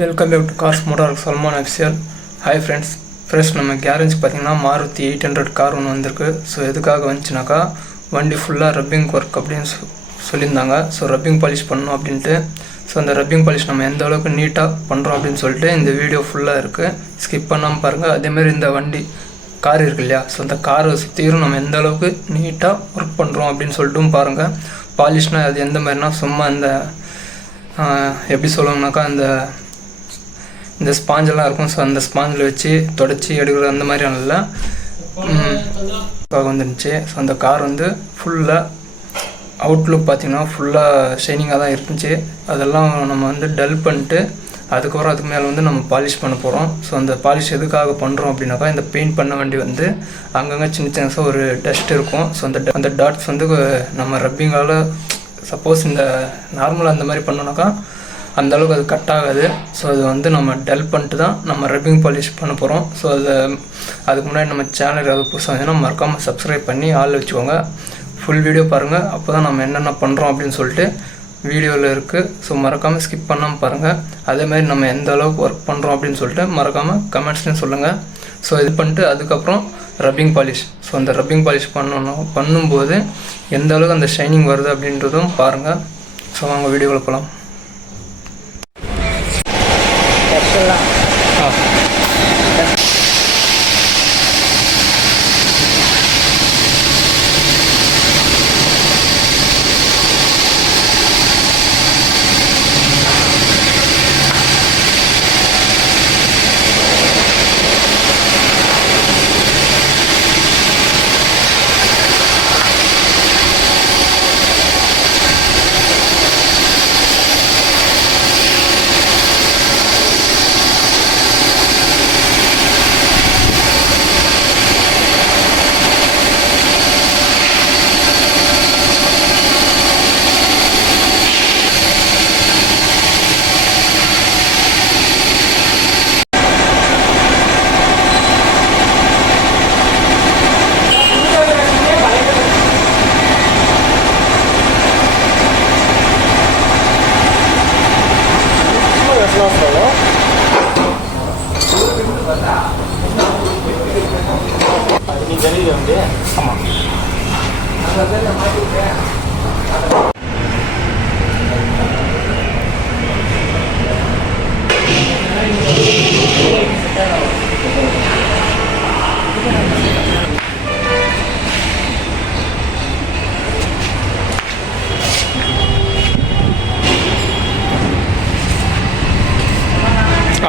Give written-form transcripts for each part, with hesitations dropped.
Welcome back to cars motor Salman official. Hi friends நம்ம garage பார்த்தீங்கன்னா Maruti 800 car ஒன்று வந்திருக்கு. ஸோ எதுக்காக வந்துச்சுனாக்கா வண்டி ஃபுல்லாக ரப்பிங் ஒர்க் அப்படின்னு சொல்லியிருந்தாங்க. ஸோ ரப்பிங் பாலிஷ் பண்ணணும் அப்படின்ட்டு. ஸோ அந்த ரப்பிங் பாலிஷ் நம்ம எந்த அளவுக்கு நீட்டாக பண்ணுறோம் அப்படின்னு சொல்லிட்டு இந்த வீடியோ ஃபுல்லாக இருக்குது. ஸ்கிப் பண்ணாமல் பாருங்கள். அதேமாதிரி இந்த வண்டி கார் இருக்கு இல்லையா, ஸோ அந்த காரை சுற்றியும் நம்ம எந்த அளவுக்கு நீட்டாக ஒர்க் பண்ணுறோம் அப்படின்னு சொல்லிட்டும் பாருங்கள். பாலிஷ்னால் அது எந்த மாதிரினா சும்மா இந்த எப்படி சொல்லுவாங்கனாக்கா இந்த ஸ்பாஞ்செல்லாம் இருக்கும். ஸோ அந்த ஸ்பாஞ்சில் வச்சு தொடச்சி எடுக்கிற அந்த மாதிரி நல்லா வந்துருந்துச்சு. ஸோ அந்த கார் வந்து ஃபுல்லாக அவுட்லுக் பார்த்திங்கன்னா ஃபுல்லாக ஷைனிங்காக தான் இருந்துச்சு. அதெல்லாம் நம்ம வந்து டல் பண்ணிட்டு அதுக்கப்புறம் அதுக்கு மேலே வந்து நம்ம பாலிஷ் பண்ண போகிறோம். ஸோ அந்த பாலிஷ் எதுக்காக பண்ணுறோம் அப்படின்னாக்கா இந்த பெயிண்ட் பண்ண வண்டி வந்து அங்கங்கே சின்ன ஒரு டஸ்ட் இருக்கும். ஸோ அந்த டாட்ஸ் வந்து நம்ம ரப்பிங்கால் சப்போஸ் இந்த நார்மலாக அந்த மாதிரி பண்ணோன்னாக்கா அந்தளவுக்கு அது கட் ஆகாது. ஸோ அது வந்து நம்ம டல் பண்ணிட்டு தான் நம்ம ரப்பிங் பாலிஷ் பண்ண போகிறோம். ஸோ அதுக்கு முன்னாடி நம்ம சேனல் ஏதாவது புதுசாக இருந்ததுன்னா மறக்காமல் சப்ஸ்கிரைப் பண்ணி ஆள் வச்சுக்கோங்க. ஃபுல் வீடியோ பாருங்கள். அப்போ தான் நம்ம என்னென்ன பண்ணுறோம் அப்படின்னு சொல்லிட்டு வீடியோவில் இருக்குது. ஸோ மறக்காமல் ஸ்கிப் பண்ணாமல் பாருங்கள். அதேமாதிரி நம்ம எந்த அளவுக்கு ஒர்க் பண்ணுறோம் அப்படின்னு சொல்லிட்டு மறக்காமல் கமெண்ட்ஸ்லையும் சொல்லுங்கள். ஸோ இது பண்ணிட்டு அதுக்கப்புறம் ரப்பிங் பாலிஷ். ஸோ அந்த ரப்பிங் பாலிஷ் பண்ணும்போது எந்த அளவுக்கு அந்த ஷைனிங் வருது அப்படின்றதும் பாருங்கள். ஸோ வாங்க வீடியோவில் போகலாம்.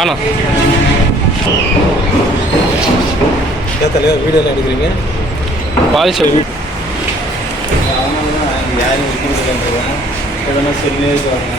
ஆனா தலைவர் வீடியோலாம் எடுக்கிறீங்க பாலிஷ் யாரும் எதனா சொல்லியே இருக்காங்க.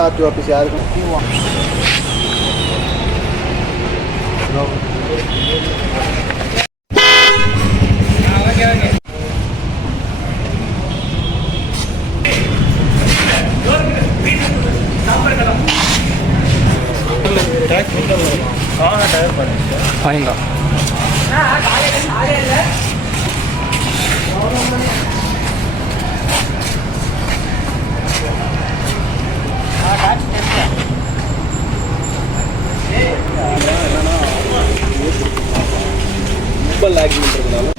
ஆர்டிஓ ஆஃபீஸ் யாருக்கும் வாங்கிக்கோ. ரொம்ப லாகிங் பண்ணுறதுனால